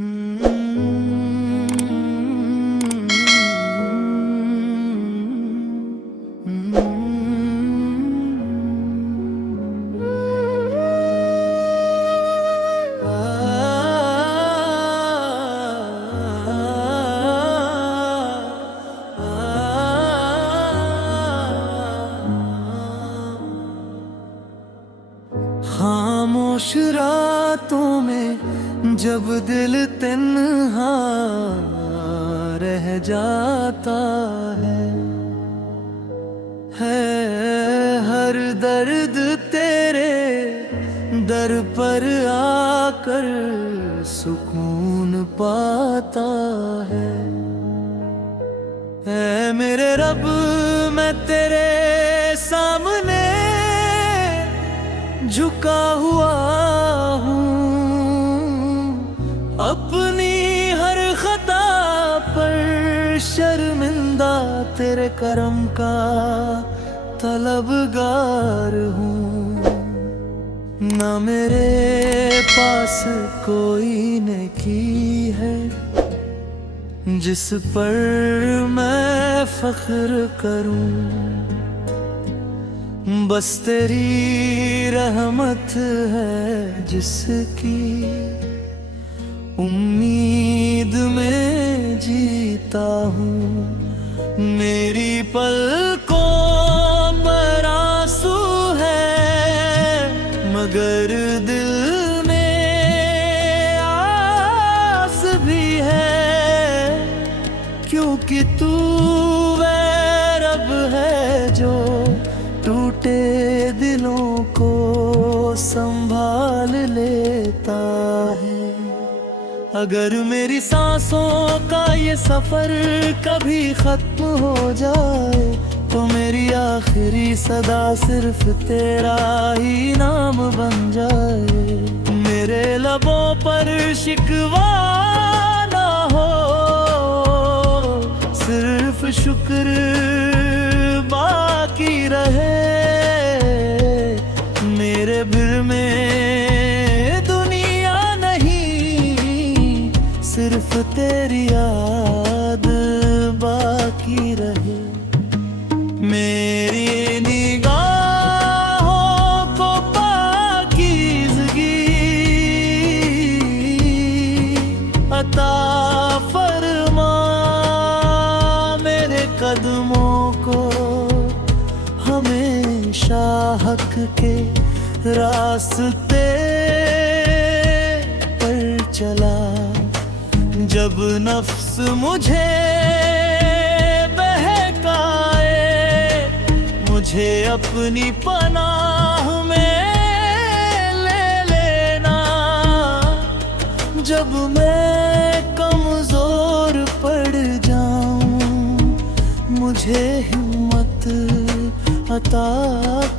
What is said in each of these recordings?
खामोश रातों में जब दिल तन्हा रह जाता है हर दर्द तेरे दर पर आकर सुकून पाता है। ऐ मेरे रब मैं तेरे सामने झुका हुआ हूँ, अपनी हर खता पर शर्मिंदा, तेरे करम का तलबगार हूँ। ना मेरे पास कोई नेकी है जिस पर मैं फख्र करूँ, बस तेरी रहमत है जिसकी उम्मीद में जीता हूँ। मेरी पलकों पर आंसू है मगर दिल में आस भी है, क्योंकि तू वह रब है जो टूटे दिलों को संभाल लेता है। अगर मेरी सांसों का ये सफर कभी खत्म हो जाए तो मेरी आखिरी सदा सिर्फ तेरा ही नाम बन जाए। मेरे लबों पर शिकवा ना हो, सिर्फ शुक्र बाकी रहे। मेरे दिल में दुनिया नहीं, सिर्फ तेरी याद बाकी रहे। मेरी निगाहों को पाकीज़गी अता फरमा, मेरे कदमों को हमेशा हक के रास्ते पर चला। जब नफ्स मुझे बहकाए मुझे अपनी पनाह में ले लेना। जब मैं कमजोर पड़ जाऊं मुझे हिम्मत अता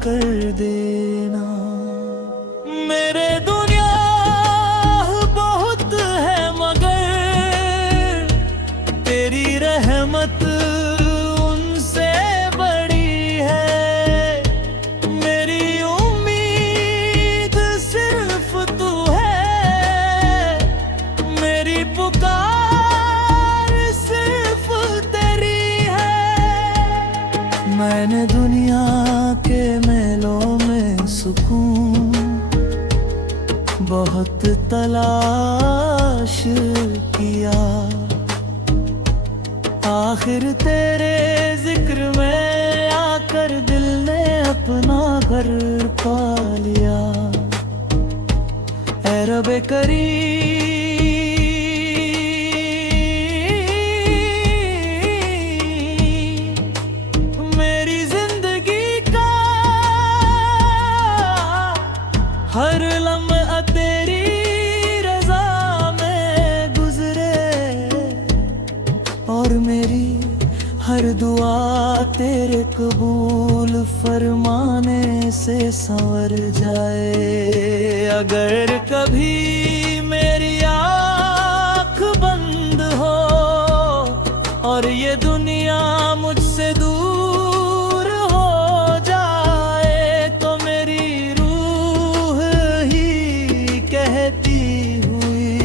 कर देना। मेरे दुनिया बहुत है मगर तेरी रहमत उनसे बड़ी है। मेरी उम्मीद सिर्फ तू है, मेरी पुकार सिर्फ तेरी है। मैंने दुनिया के मेलों में सुकून बहुत तलाश किया, आखिर तेरे जिक्र में आकर दिल ने अपना घर पा लिया। ऐ रब करीम मेरी जिंदगी का हर लम्हा तेरी रज़ा में गुजरे और मेरी हर दुआ तेरे कबूल फरमाने से संवर जाए। अगर कभी मेरी आँख बंद हो और ये दुनिया मुझसे दूर हो जाए तो मेरी रूह ही कहती हुई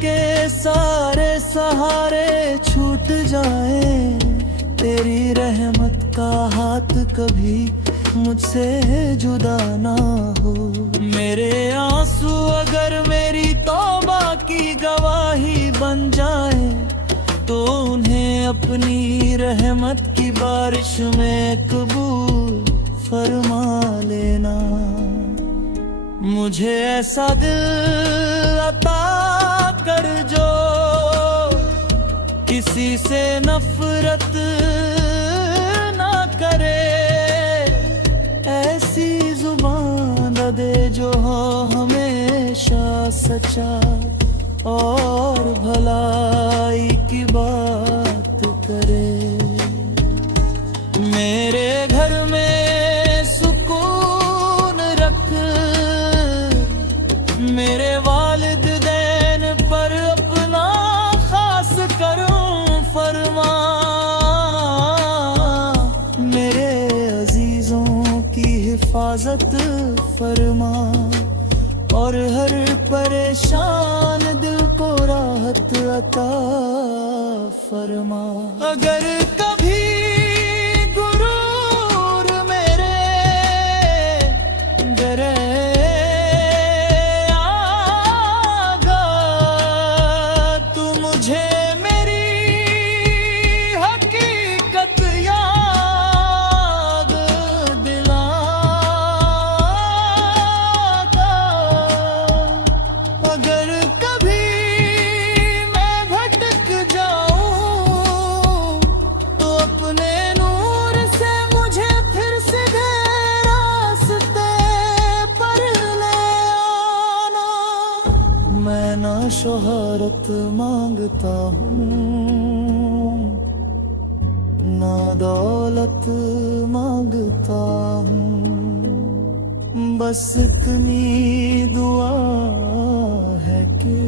के सारे सहारे छूट जाएं, तेरी रहमत का हाथ कभी मुझसे जुदा ना हो। मेरे आंसू अगर मेरी तौबा की गवाही बन जाए, तो उन्हें अपनी रहमत की बारिश में कबूल फरमा लेना। मुझे ऐसा दिल अता कर जो किसी से नफरत ना करे, ऐसी जुबान दे जो हो हमेशा सच्चा और भलाई की बात करे। मेरे घर में सुकून रख, मेरे वालिदैन पर अपना खास करम फरमा। मेरे अजीजों की हिफाजत फरमा, और हर परेशान दिल को राहत अता फरमा। अगर कभी गुरूर मेरे डरे आगा, तू मुझे मेरी हकीकत याद दिलागा। अगर कभी मैं भटक जाऊं, तो अपने नूर से मुझे फिर सीधे रास्ते पर ले आना। मैं ना शोहरत मांगता हूँ, ना दौलत मांगता हूँ, बस इतनी दुआ है कि